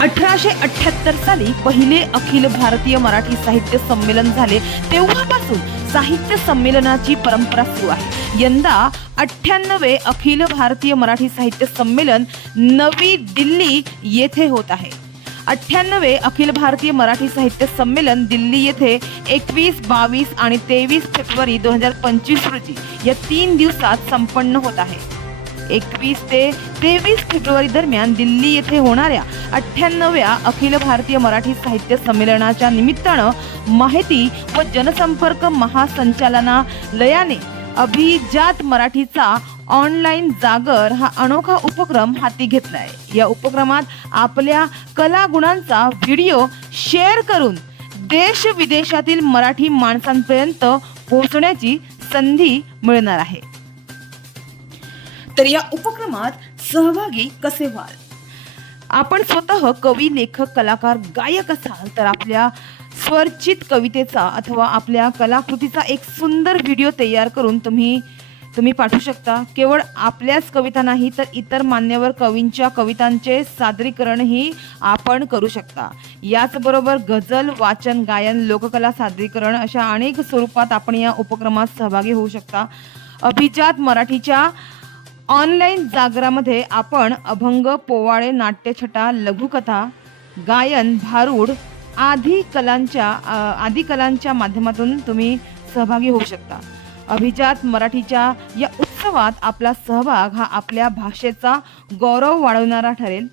अठराशे अठ्याहत्तर साली पहिले अखिल भारतीय मराठी साहित्य संमेलन झाले. तेव्हापासून साहित्य संमेलनाची परंपरा सुरू आहे. यंदा अठ्ठ्याण्णवे अखिल भारतीय मराठी साहित्य संमेलन नवी दिल्ली येथे होत आहे. अठ्ठ्याण्णवे अखिल भारतीय मराठी साहित्य संमेलन दिल्ली येथे एकवीस बावीस आणि तेवीस फेब्रुवारी दोन हजार पंचवीस रोजी या तीन दिवसात संपन्न होत आहे. एकवीस ते तेवीस फेब्रुवारी दरम्यान दिल्ली येथे होणाऱ्या अठ्ठ्याण्णव्या अखिल भारतीय मराठी साहित्य संमेलनाच्या निमित्तानं माहिती व जनसंपर्क महासंचालनालयाने अभिजात मराठीचा ऑनलाईन जागर हा अनोखा उपक्रम हाती घेतलाय. या उपक्रमात आपल्या कलागुणांचा व्हिडिओ शेअर करून देश विदेशातील मराठी माणसांपर्यंत पोहोचण्याची संधी मिळणार आहे. तर या उपक्रमात सहभागी कसे व्हाल? आपण स्वतः कवी लेखक कलाकार गायक असाल तर आपल्या स्वरचित कवितेचा अथवा आपल्या कलाकृतीचा एक सुंदर व्हिडिओ तयार करून तुम्ही तुम्ही पाठवू शकता. केवळ आपल्याच कविता नाही तर इतर मान्यवर कवींच्या कवितांचे सादरीकरणही आपण करू शकता. याचबरोबर गझल वाचन गायन लोककला सादरीकरण अशा अनेक स्वरूपात आपण या उपक्रमात सहभागी होऊ शकता. अभिजात मराठीच्या ऑनलाईन जागरामध्ये आपण अभंग पोवाळे नाट्यछटा लघुकथा गायन भारूड आदी कलांच्या आदी कलांच्या माध्यमातून तुम्ही सहभागी होऊ शकता. अभिजात मराठीच्या या उत्सवात आपला सहभाग हा आपल्या भाषेचा गौरव वाढवणारा ठरेल.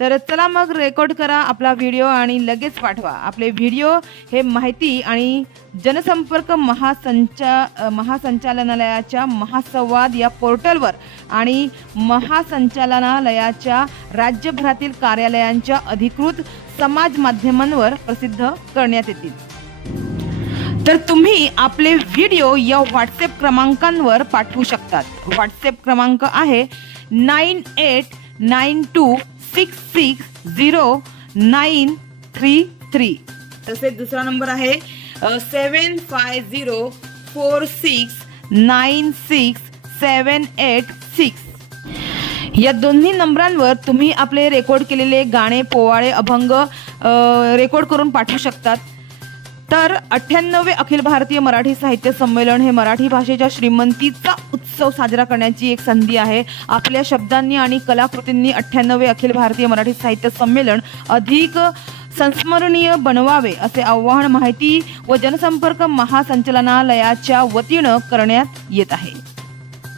तर चला मग रेकॉर्ड करा आपला व्हिडिओ आणि लगेच पाठवा. आपले व्हिडिओ हे माहिती आणि जनसंपर्क महासंचा महासंचालनालयाच्या महासंवाद या पोर्टलवर आणि महासंचालनालयाच्या राज्यभरातील कार्यालयांच्या अधिकृत समाज माध्यमांवर प्रसिद्ध करण्यात येतील. तर तुम्ही आपले व्हिडिओ या व्हॉट्सअप क्रमांकांवर पाठवू शकतात. व्हॉट्सअप क्रमांक आहे nine eight nine two six six zero nine three three तसेच दुसरा नंबर आहे seven five zero four six nine six seven eight six या दोन्ही नंबरांवर तुम्ही आपले रेकॉर्ड केलेले गाणे पोवाडे अभंग रेकॉर्ड करून पाठवू शकतात. तर अठ्ठ्याण्णवे अखिल भारतीय मराठी साहित्य संमेलन हे मराठी भाषेच्या श्रीमंतीचा उत्सव साजरा करण्याची एक संधी आहे. आपल्या शब्दांनी आणि कलाकृतींनी अठ्ठ्याण्णवे अखिल भारतीय मराठी साहित्य संमेलन अधिक संस्मरणीय बनवावे असे आव्हान माहिती व जनसंपर्क महासंचालनालयाच्या वतीनं करण्यात येत आहे.